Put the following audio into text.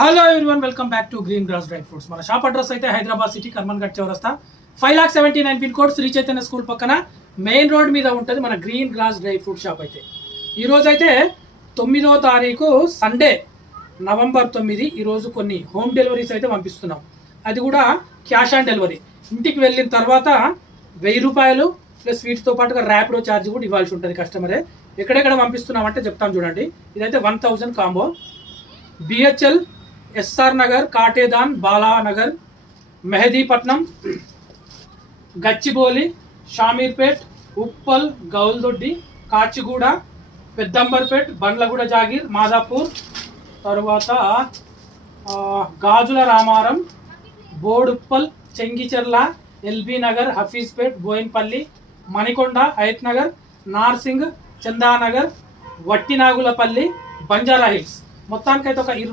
Hello everyone, welcome back to Green Grass Dry Fruits. మన shop address అయితే Hyderabad city Karman Ghat చౌరస్తా 5,79,9 pin code, Sri Chaitanya school పక్కన main road మీద ఉంటుంది మన Green Grass Dry Fruit shop. అయితే ఈరోజు అయితే 9వ తారీఖు సండే, నవంబర్ 9. ఈరోజు కొన్ని హోమ్ డెలివరీస్ అయితే పంపిస్తున్నాం. అది కూడా క్యాష్ ఆన్ డెలివరీ. ఇంటికి వెళ్ళిన తర్వాత 1000 రూపాయలు ప్లస్ వీటితో పాటుగా ర్యాపిడో ఛార్జ్ కూడా ఇవ్వాల్సి ఉంటుంది కస్టమరే. ఎక్కడెక్కడ పంపిస్తున్నామంటే చెప్తాం చూడండి. ఇదైతే 1000 కాంబో. బిహెచ్ఎల్, ఎస్ఆర్ నగర్, కాటేదాన్, బాలానగర్, మెహదీపట్నం, గచ్చిబౌలి, షామీర్పేట్, ఉప్పల్, గౌల్దొడ్డి, కాచిగూడ, పెద్దంబర్పేట్, బండ్లగూడ, జాగీర్, మాదాపూర్, తర్వాత గాజుల రామారం, బోడుప్పల్, చెంగిచెర్ల, ఎల్బీ నగర్, హఫీజ్పేట్, బోయిన్పల్లి, మణికొండ, హయత్ నగర్, నార్సింగ్, చందానగర్, వట్టినాగులపల్లి, బంజారా హిల్స్. మొత్తానికైతే ఒక